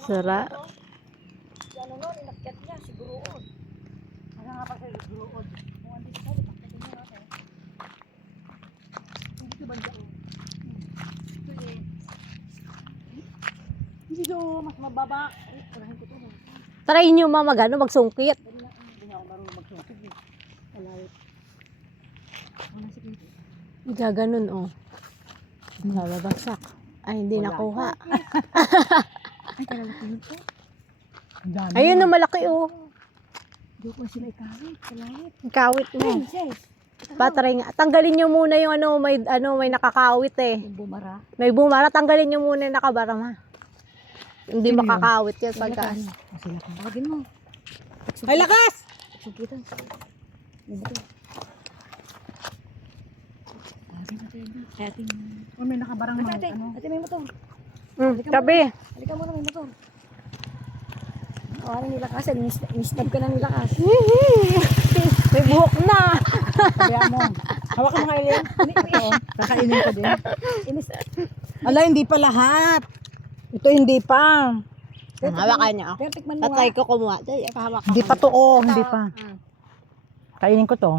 Sara. Ano nun, inakyat niya, siguroon. Ano nga pa siya, siguroon. Kung andito sa ipakyatin niya natin. Hindi ko banda o. Hindi ko, mas mababa. Ay, parahin ko ito. Try nyo magano, magsungkit. Hindi nga ako marunong magsungkit eh. Alawit. Wala si Pinto. Gaganon, oh. Babagsak. Ay, hindi Wala. nakuha. Ay, kalalaki yun po. Ayun na malaki, oh. Hindi ko sila ikawit. Kalawit. Kawit mo. Ay, sis. Patry nga. Tanggalin nyo muna yung may nakakawit eh. Yung bumara. May bumara, tanggalin nyo muna yung nakabarama. Hindi Sino yun? makakawit yan pagka. Sila ka. Tawagin mo. Ay, lakas! Sungkitan. Dito. Tawagin natin na. Kaya ating... Oh, may nakabarang mga Ate, ano. ate may motor. Tabi. Halika muna, may motor. Ano nilakas? Nistab ka na nilakas. May buhok na. Kaya mo. Hawak mo nga Eileen. Oo, kakainin ko din. Inis. Ala, hindi pa lahat. Ito hindi pa. Hawakan niya ako. Pero tikman mo nga. Tatry ko kumuha. Hawakan Hindi pa to, oh. Hindi pa. Kainin ko to.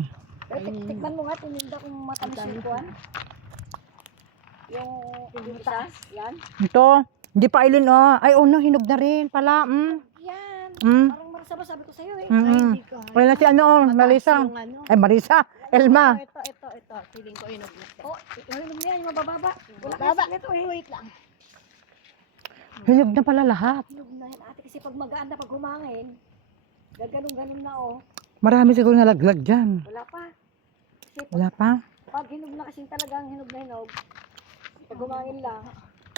Pero tikman mo nga, tininda kung matamis yung kuwan. Yung isa. Yan. Ito. Hindi pa Eileen, oh. Ay, oh no, hinog na rin pala. Yan. Mm. Parang marasaba sabi ko sa'yo eh. Wala na si ano, oh, Marisa. Yung ano. Ay, Marisa. Elma. Ito. Feeling ko inog na. Oh, yung yan, yung mabababa. Wala Mababa. kasi nito eh. Wait lang. Hinog na pala lahat. Hinog na yan ate kasi pag magaan na pag humangin, gaganong-ganon na oh. Marami siguro nalaglag dyan. Wala pa. Kasi Wala pa. pag hinog na kasing talagang hinog na hinog, pag humangin lang,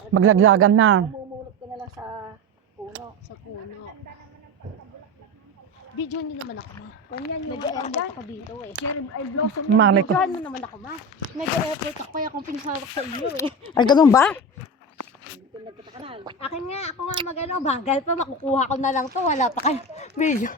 Maglaglagan na. mamumulot ko na lang sa puno. Sa puno. Video nyo naman ako, ma. Ganyan yung Nag-e-effort ako dito eh. cherry ay blossom Malay ko. Videohan mo naman ako, ma. Nag-e-effort ako kaya akong pinahawak sa iyo eh. Ay, ganun ba? Hindi nagkatakanal. Akin nga, ako nga magano, bagal pa, makukuha ko na lang to, wala pa kayo video.